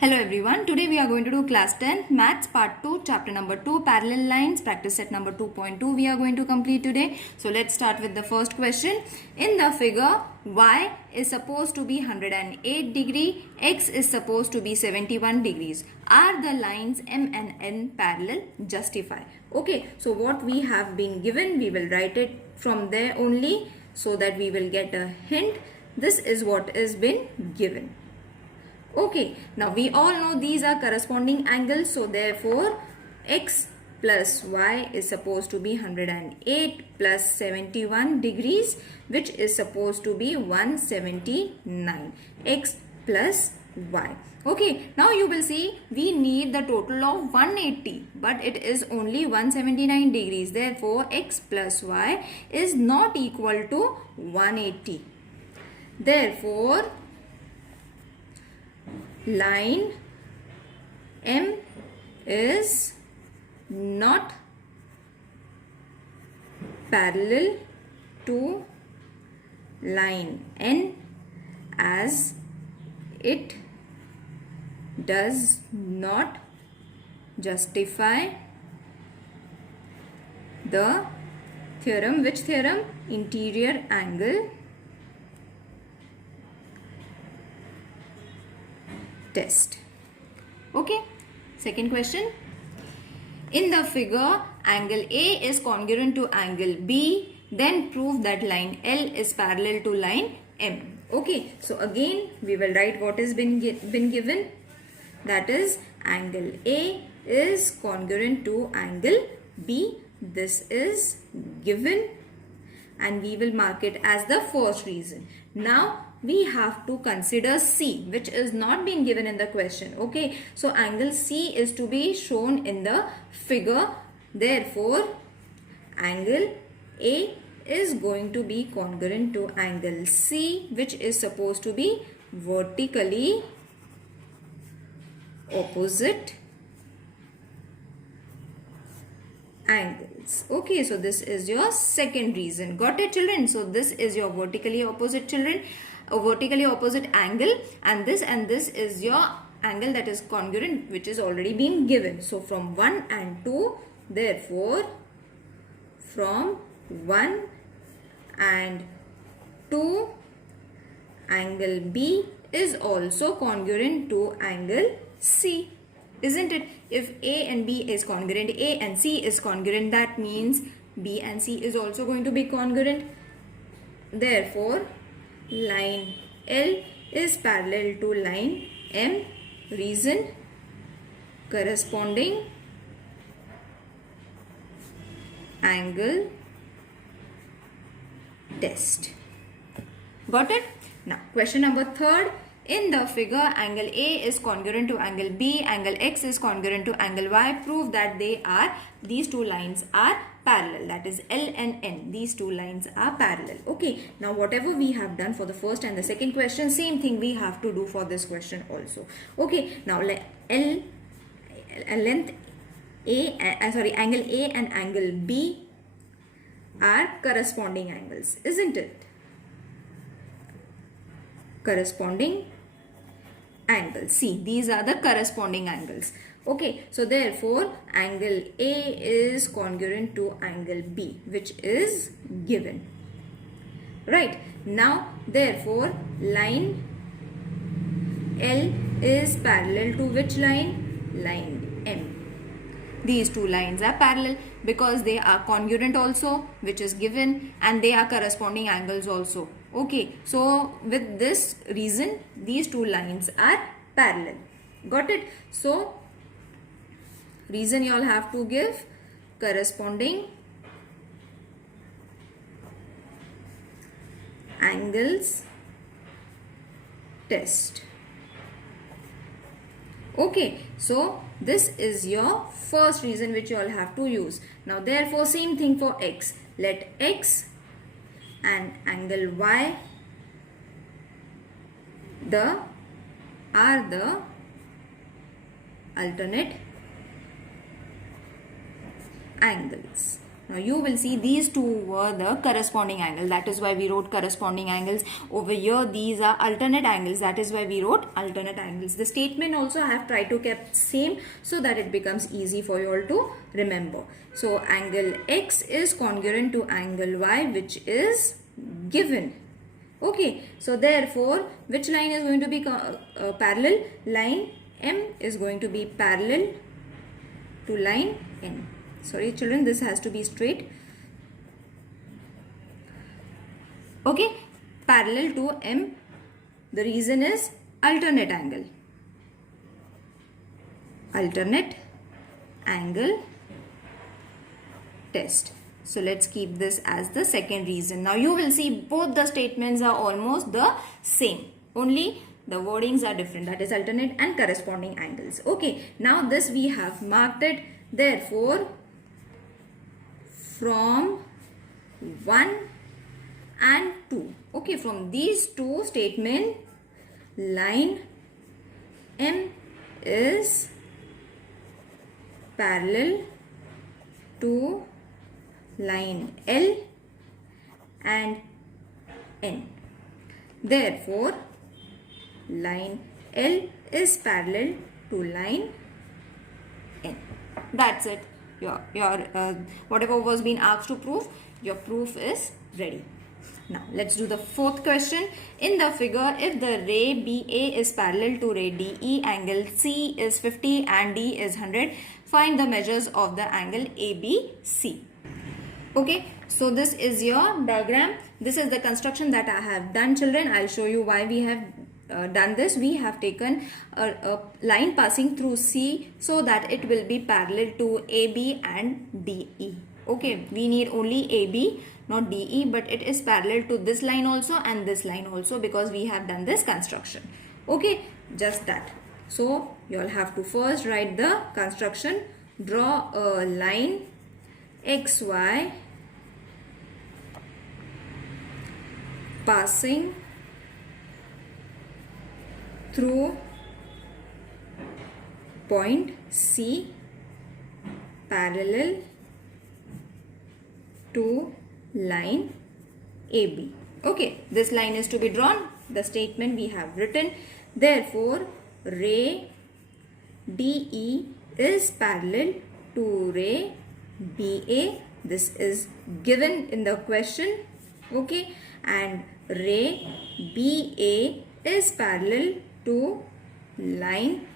Hello everyone, today we are going to do class 10 maths part 2 chapter number 2 parallel lines practice set number 2.2 we are going to complete today. So let's start with the first question. In the figure, y is supposed to be 108 degree, x is supposed to be 71 degrees. Are the lines m and n parallel? Justify. Okay, so what we have been given, we will write it from there only so that we will get a hint. This is what is been given. Okay, now we all know these are corresponding angles, so therefore x plus y is supposed to be 108 plus 71 degrees, which is supposed to be 179. X plus y. Okay, now you will see we need the total of 180, but it is only 179 degrees. Therefore x plus y is not equal to 180. Therefore line M is not parallel to line N as it does not justify the theorem. Which theorem? Interior angle test. Okay, second question. In the figure, angle A is congruent to angle B, then prove that line L is parallel to line M. Okay, so again we will write what has been given. That is, angle A is congruent to angle B. This is given and we will mark it as the first reason. Now we have to consider C, which is not being given in the question. Okay, so angle C is to be shown in the figure. Therefore angle A is going to be congruent to angle C, which is supposed to be vertically opposite angles. Okay, so this is your second reason. Got it, children? So this is your vertically opposite, children, a vertically opposite angle, and this is your angle that is congruent, which is already been given. So from 1 and 2, therefore from 1 and 2, angle B is also congruent to angle C. Isn't it? If A and B is congruent, A and C is congruent, that means B and C is also going to be congruent. Therefore, line L is parallel to line M. Reason, corresponding angle test. Got it? Now, question number 3rd. In the figure, angle A is congruent to angle B, angle X is congruent to angle Y. Prove that these two lines are parallel. That is L and N. These two lines are parallel. Okay. Now whatever we have done for the first and the second question, same thing we have to do for this question also. Okay. Now angle A and angle B are corresponding angles, isn't it? Corresponding angles. See, these are the corresponding angles. Okay, so therefore angle A is congruent to angle B, which is given. Right, now therefore line L is parallel to which line? Line M. These two lines are parallel because they are congruent also, which is given, and they are corresponding angles also. Okay, so with this reason, these two lines are parallel. Got it? So reason you all have to give, corresponding angles test. Okay, so this is your first reason which you all have to use. Now therefore same thing for X. Let X and angle Y are the alternate angles. Now you will see these two were the corresponding angle. That is why we wrote corresponding angles. Over here these are alternate angles. That is why we wrote alternate angles. The statement also I have tried to keep same so that it becomes easy for you all to remember. So angle X is congruent to angle Y, which is given. Okay, so therefore which line is going to be parallel? Line M is going to be parallel to line N. Sorry children, this has to be straight. Okay, parallel to M. The reason is alternate angle. Alternate angle test. So let's keep this as the second reason. Now you will see both the statements are almost the same. Only the wordings are different. That is alternate and corresponding angles. Okay, now this we have marked it. Therefore, from 1 and 2. Okay, from these two statements, line M is parallel to line L and N. Therefore, line L is parallel to line N. That's it. Your whatever was being asked to prove, your proof is ready. Now let's do the fourth question. In the figure, if the ray BA is parallel to ray DE, angle C is 50 and D is 100. Find the measures of the angle ABC. Okay, so this is your diagram. This is the construction that I have done, children. I'll show you why we have done this. We have taken a line passing through C so that it will be parallel to AB and DE. Okay, we need only AB, not DE, but it is parallel to this line also and this line also because we have done this construction. Okay, just that. So you'll have to first write the construction. Draw a line XY passing through point C parallel to line AB. Okay, this line is to be drawn. The statement we have written. Therefore, ray DE is parallel to ray BA. This is given in the question. Okay, and ray BA is parallel to line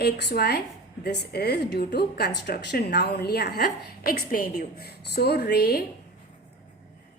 XY. This is due to construction. Now only I have explained you. So ray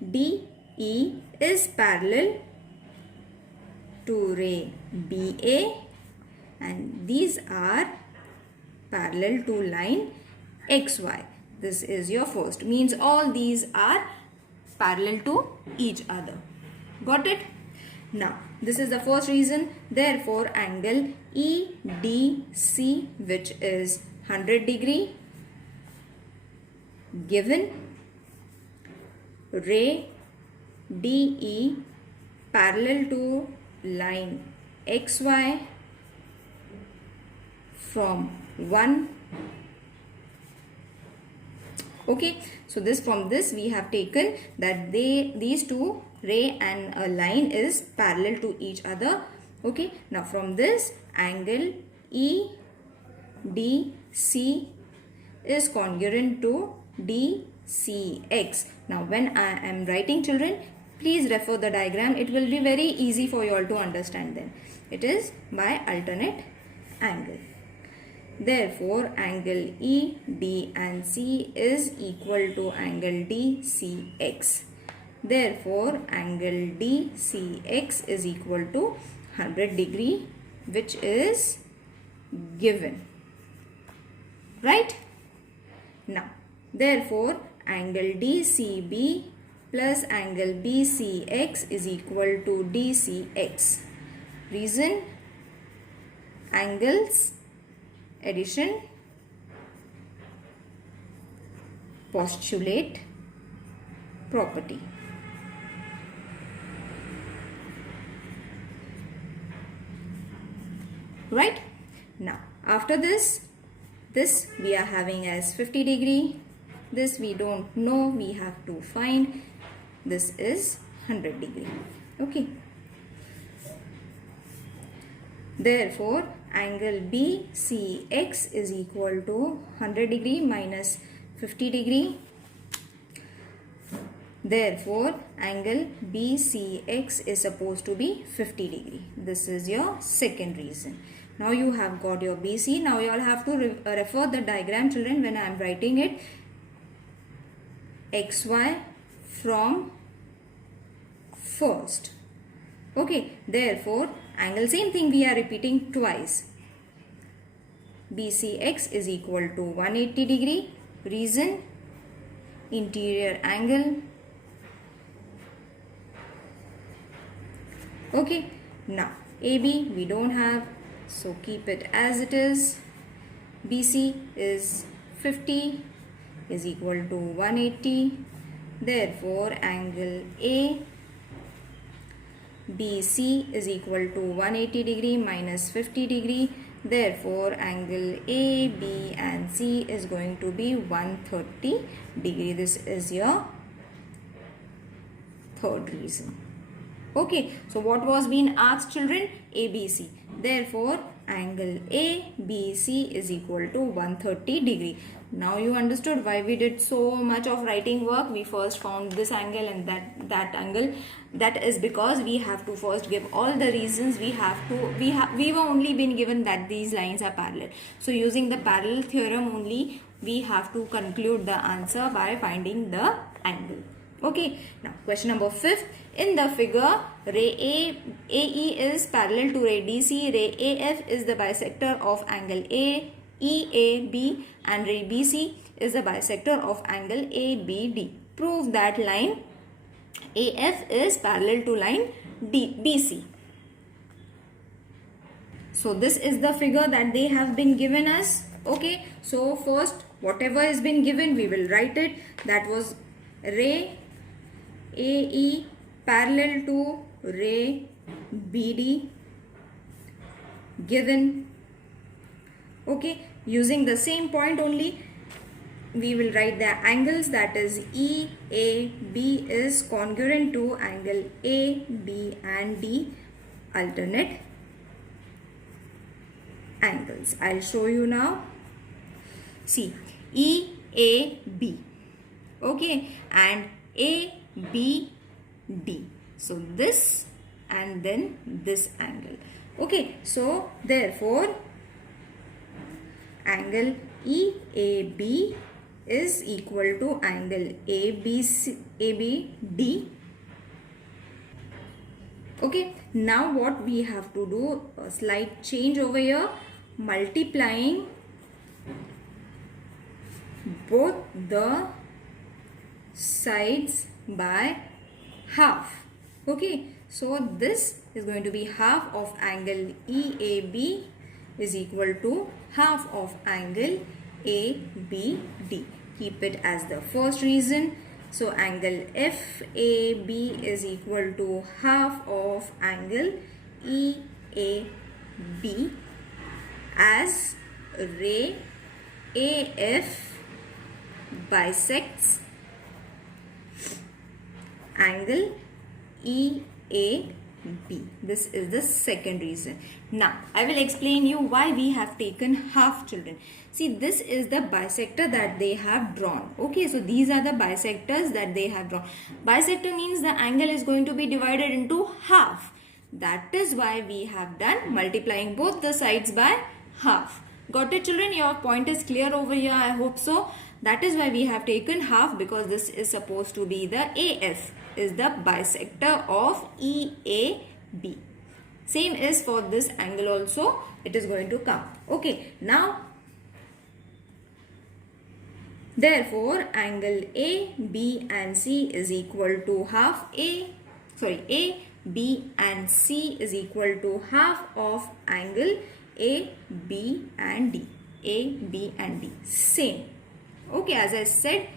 DE is parallel to ray BA and these are parallel to line XY. This is your first. Means all these are parallel to each other. Got it? Now this is the first reason. Therefore angle EDC, which is 100 degree, given ray DE parallel to line XY from 1. Okay, so this from this we have taken that these two, ray and a line, is parallel to each other. Okay, now from this angle EDC is congruent to DCX. Now when I am writing, children, please refer the diagram. It will be very easy for you all to understand then. It is by alternate angle. Therefore, angle ED and C is equal to angle DCX. Therefore, angle DCX is equal to 100 degree, which is given. Right? Now, therefore, angle DCB plus angle BCX is equal to DCX. Reason? Angles addition, postulate property. Right? Now, after this we are having as 50 degree, This we don't know, we have to find. This is 100 degree. Okay. Therefore, angle BCX is equal to 100 degree minus 50 degree. Therefore, angle BCX is supposed to be 50 degree. This is your second reason. Now you have got your BC. Now you all have to refer the diagram, children, when I am writing it. XY from first. Okay, therefore, angle, same thing we are repeating twice. BCX is equal to 180 degree. Reason, interior angle. Okay, now AB we don't have, so keep it as it is. BC is 50 is equal to 180. Therefore, angle ABC is equal to 180 degree minus 50 degree. Therefore, angle AB and C is going to be 130 degree. This is your third reason. Okay, so what was being asked, children? ABC. Therefore, angle ABC is equal to 130 degree. Now you understood why we did so much of writing work. We first found this angle and that angle. That is because we have to first give all the reasons. We were only been given that these lines are parallel. So using the parallel theorem only, we have to conclude the answer by finding the angle. Okay, now question number 5. In the figure, ray AE is parallel to ray DC. Ray AF is the bisector of angle EAB and ray BC is the bisector of angle ABD. Prove that line AF is parallel to line BC. So this is the figure that they have been given us. Okay, so first whatever has been given, we will write it. That was ray AE parallel to ray BD given. Okay, using the same point only, we will write the angles, that is EAB is congruent to angle AB and D, alternate angles. I'll show you now. See, EAB, okay, and ABD. So this and then this angle. Okay, so therefore angle EAB is equal to angle ABD. Okay, now what we have to do, a slight change over here, multiplying both the sides by half. Okay, so this is going to be half of angle EAB is equal to half of angle ABD. Keep it as the first reason. So angle FAB is equal to half of angle EAB, as ray AF bisects angle EAB. This is the second reason. Now I will explain you why we have taken half, children. See, this is the bisector that they have drawn. Okay, so these are the bisectors that they have drawn. Bisector means the angle is going to be divided into half. That is why we have done multiplying both the sides by half. Got it, children? Your point is clear over here, I hope so. That is why we have taken half, because this is supposed to be the AF is the bisector of EAB. Same is for this angle also, it is going to come. Okay, now therefore angle AB and C is equal to half AB and C is equal to half of angle AB and D. AB and D same. Okay, as I said,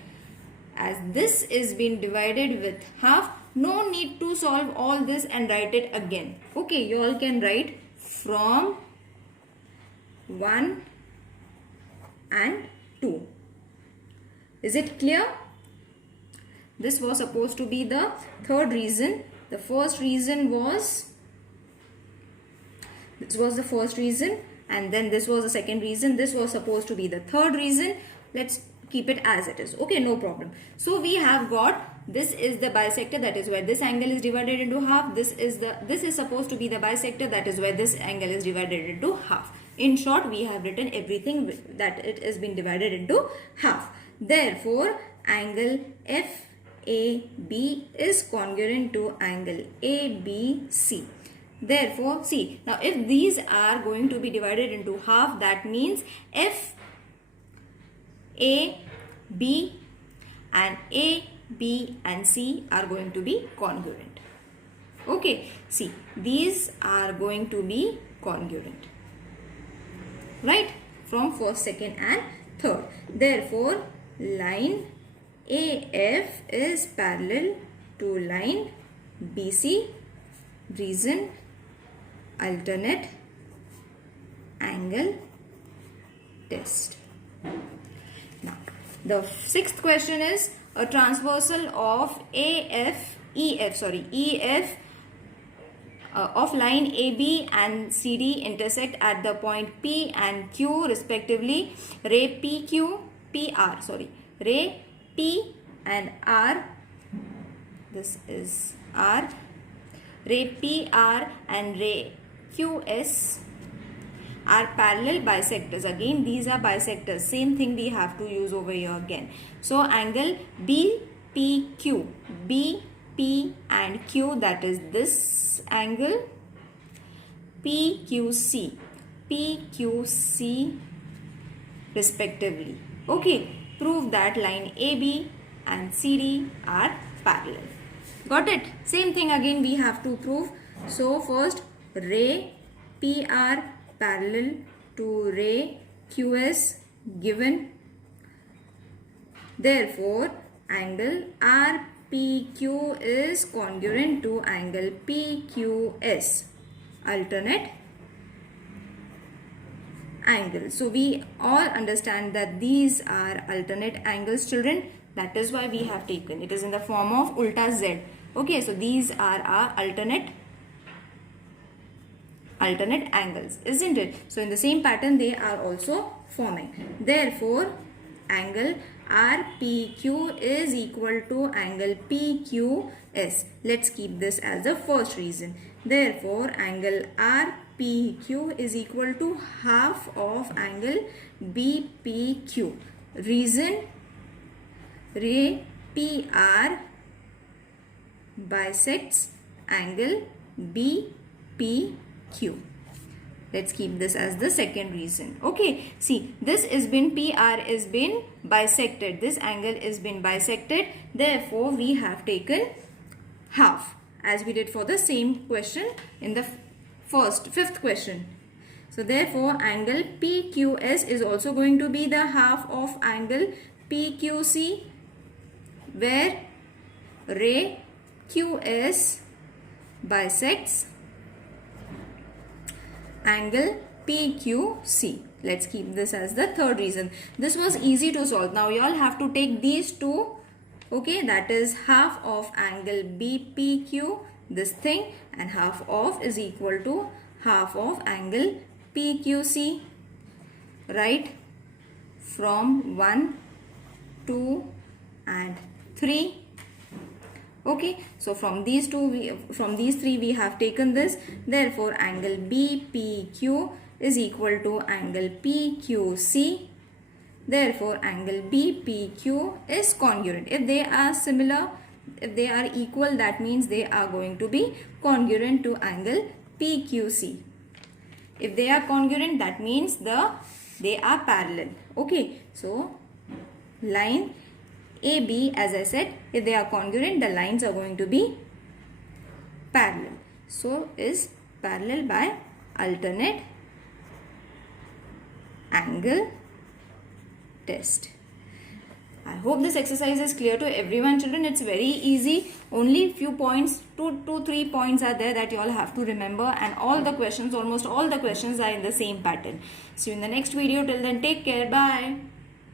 as this is being divided with half, no need to solve all this and write it again. Okay, you all can write from 1 and 2. Is it clear? This was supposed to be the third reason. The first reason was, this was the first reason, and then this was the second reason. This was supposed to be the third reason. Let's keep it as it is. Okay, no problem. So we have got, this is the bisector, that is where this angle is divided into half. This is supposed to be the bisector, that is where this angle is divided into half. In short, we have written everything that it has been divided into half. Therefore, angle FAB is congruent to angle ABC. Therefore, see, now if these are going to be divided into half, that means FAB and A, B and C are going to be congruent. Okay, see, these are going to be congruent, right, from first, second and third. Therefore, line AF is parallel to line BC. Reason, alternate angle test. Now, the sixth question is a transversal of EF of line AB and CD intersect at the point P and Q respectively. Ray P and R, this is R, ray PR and ray QS are parallel bisectors. Again, these are bisectors. Same thing we have to use over here again. So, angle BPQ, BP and Q, that is this angle, PQC respectively. Okay, prove that line AB and CD are parallel. Got it? Same thing again we have to prove. So first, ray PR parallel to ray QS given. Therefore, angle RPQ is congruent to angle PQS. Alternate angle. So we all understand that these are alternate angles, children. That is why we have taken. It is in the form of ulta Z. Okay, so these are our alternate angles, isn't it? So in the same pattern they are also forming. Therefore, angle RPQ is equal to angle PQS. Let's keep this as the first reason. Therefore, angle RPQ is equal to half of angle BPQ. Reason, ray PR bisects angle BPQ. Let's keep this as the second reason. Okay, see, this is been PR is been bisected. This angle is been bisected. Therefore, we have taken half as we did for the same question in the fifth question. So, therefore, angle PQS is also going to be the half of angle PQC, where ray QS bisects angle PQC. Let's keep this as the third reason. This was easy to solve. Now you all have to take these two. Okay, that is half of angle BPQ, this thing, and half of is equal to half of angle PQC. Right? From 1, 2 and 3. Okay, so from these three we have taken this. Therefore, angle BPQ is equal to angle PQC. Therefore, angle BPQ is congruent. If they are similar, if they are equal, that means they are going to be congruent to angle PQC. If they are congruent, that means they are parallel. Okay, so line AB, as I said, if they are congruent, the lines are going to be parallel. So, is parallel by alternate angle test. I hope this exercise is clear to everyone, children. It's very easy. Only few points, 2 to 3 points are there that you all have to remember, and all the questions, almost all the questions are in the same pattern. See you in the next video. Till then, take care. Bye.